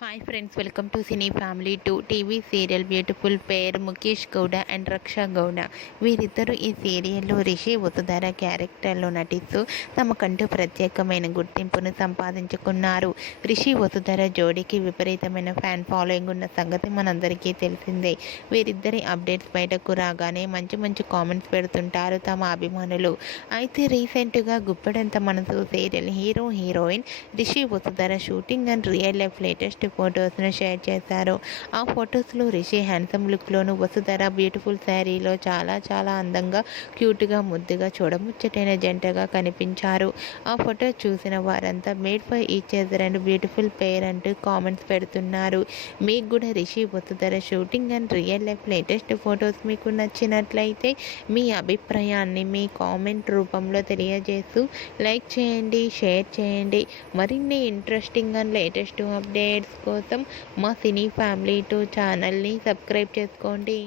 Hi friends, welcome to cine family 2 TV serial beautiful pair Mukesh Gowda and Raksha Gowda. వీరిద్దరూ ఈ సీరియల్లో రిషి వసుధర క్యారెక్టర్లో నటిస్తూ తమకంటూ ప్రత్యేకమైన గుర్తింపును సంపాదించుకున్నారు. రిషి వసుధర జోడీకి విపరీతమైన ఫ్యాన్ ఫాలోయింగ్ ఉన్న సంగతి మనందరికీ తెలిసిందే. వీరిద్దరి అప్డేట్స్ బయటకు రాగానే మంచి మంచి కామెంట్స్ పెడుతుంటారు తమ అభిమానులు. అయితే రీసెంట్గా Guppedantha Manasu serial hero heroine Rishi Vasudhara shooting and real life latest ఫొటోస్ను షేర్ చేశారు. ఆ ఫొటోస్లో రిషి హ్యాండ్సమ్ లుక్లోను, వసుధర బ్యూటిఫుల్ శారీలో చాలా అందంగా, క్యూట్గా, ముద్దుగా, చూడముచ్చటైన జంటగా కనిపించారు. ఆ ఫొటో చూసిన వారంతా made for each other and beautiful పేర్ అంటూ కామెంట్స్ పెడుతున్నారు. మీకు కూడా Rishi Vasudhara shooting and real life latest photos మీకు నచ్చినట్లయితే మీ అభిప్రాయాన్ని మీ కామెంట్ రూపంలో తెలియజేస్తూ లైక్ చేయండి, షేర్ చేయండి. మరిన్ని ఇంట్రెస్టింగ్ అండ్ లేటెస్ట్ అప్డేట్స్ కోసం మా సినీ ఫ్యామిలీ 2 ఛానల్ని సబ్స్క్రైబ్ చేసుకోండి.